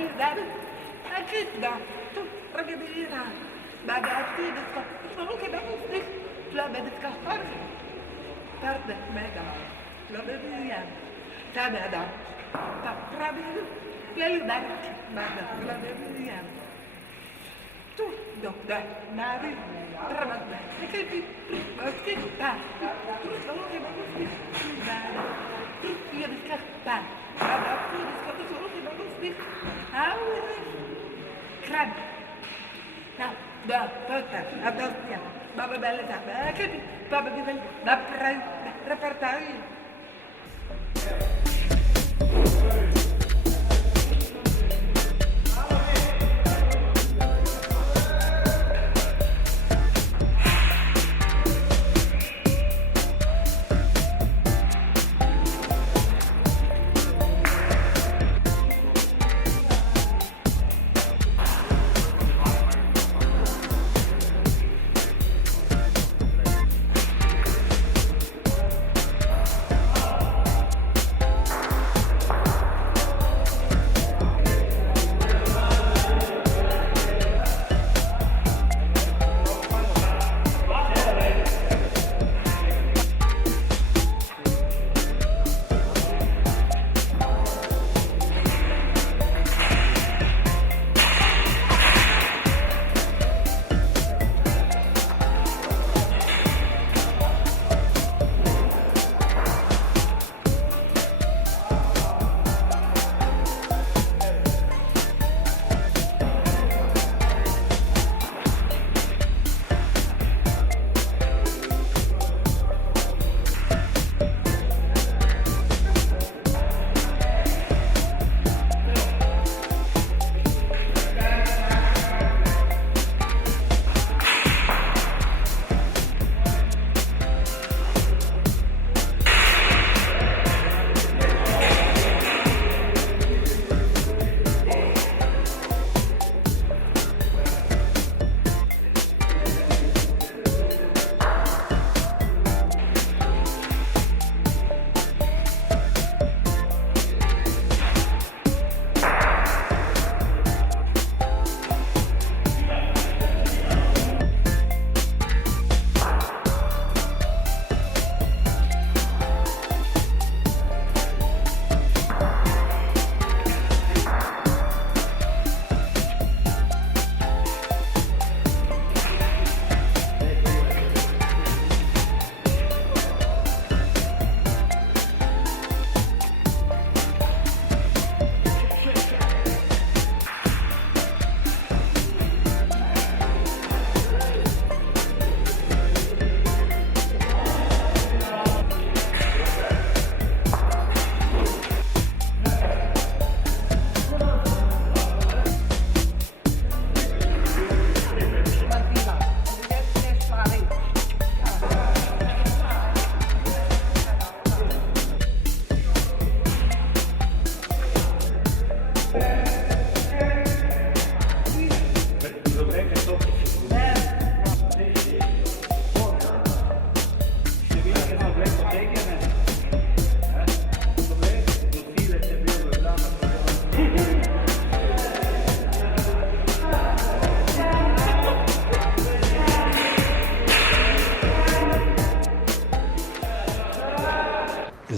Belvedere, Akitda, tu Ragadira, Bagati, the Skoke, the Stick, Labediska, Tarde, Mega, Labedian, Tabada, Taprabi, Belvedere, Baga, Labedian. Tu, Doctor, Nari, Trabada, Akiti, Akita, tu Skoke, the Stick, Bada, tu Yadiska, Crab. Now, the Potter, Abdostia, Baba Bellata, Baba Given, the Repertory.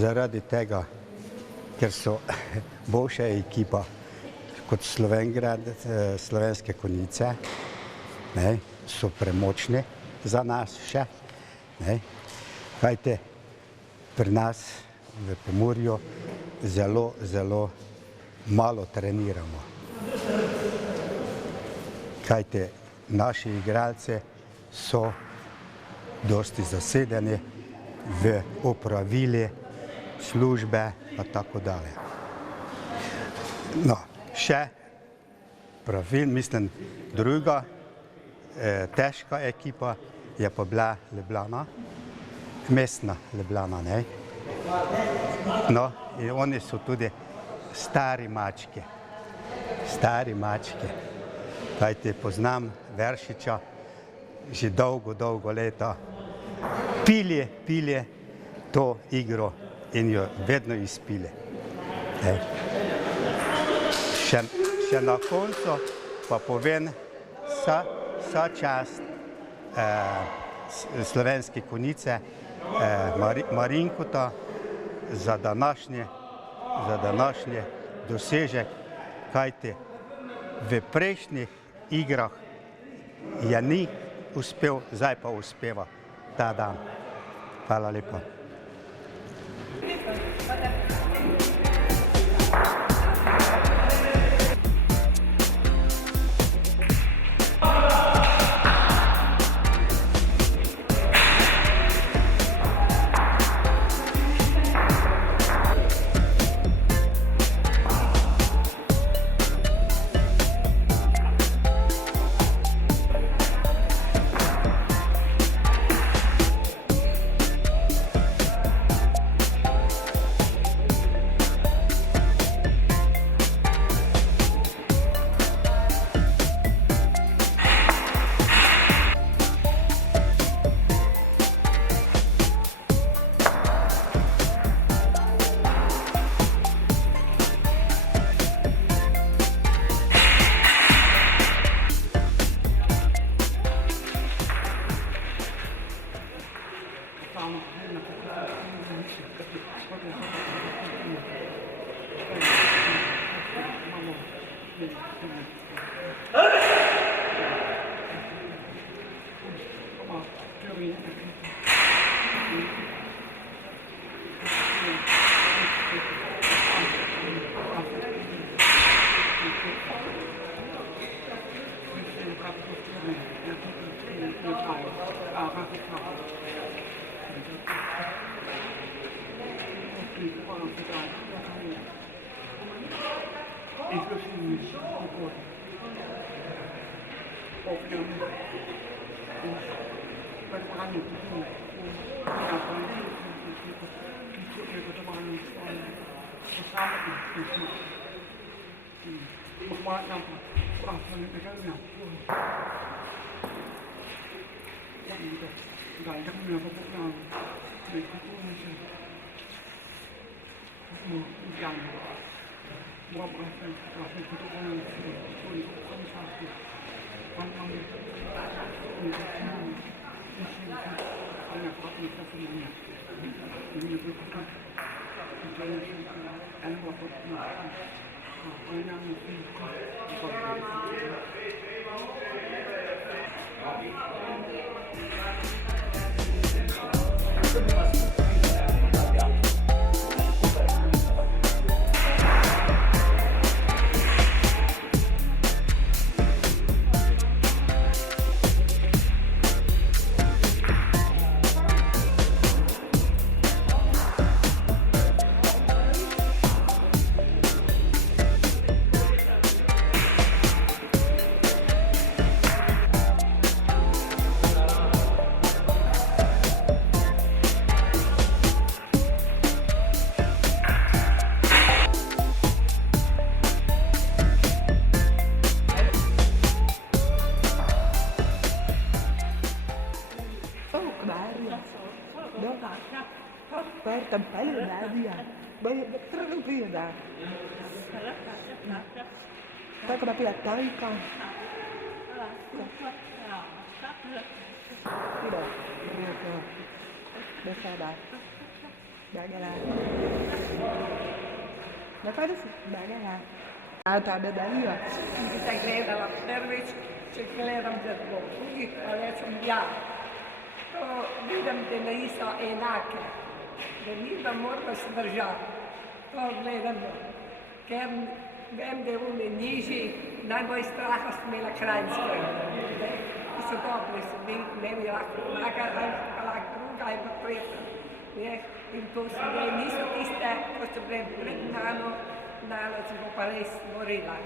Zaradi tega, ker so boljša ekipa kot Slovenjgrad, Slovenske Konjice, ne, so premočni za nas še. Ne. Kajte, pri nas v Pomurju zelo malo treniramo. Kajte, naši igralci so dosti zasedeni v opravili, službe pa tako dalje. No, še pravil, mislim, druga težka ekipa je pa bila Ljubljana, mestna Ljubljana, ne? No, in oni so tudi stari mački. Kajte, poznam Veršiča že dolgo leta. Pili to igro in jo vedno izpili. še na koncu pa povem vsa čast Slovenske Konjice, Marinkota za današnji dosežek, kajti v prejšnjih igrah je ni uspel, zdaj pa uspeva ta dan. Hvala lepa. Tempelio d'aria, voglio mettere un piede da. Poi come piede tarico. Tidak, besar dah. Janganlah. Lepas tu, janganlah. Tak ada d'aria. Kita gledala prvič, če gledam za drugih, pa rečem ja. To vidim, da niso enake. Da ni, da moramo se držati. To gledam, ker vem, da je v nižji, najbolj straha sem imela Kranjske. Ki so dobri, so bili, ne bi lahko enaga, ali lahko druga, ali pa tretja. In to so bile, niso tiste, ko so bile pred mano, se bo pa res borila.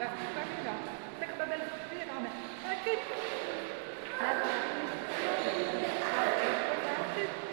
Tako da beliramo. Tako.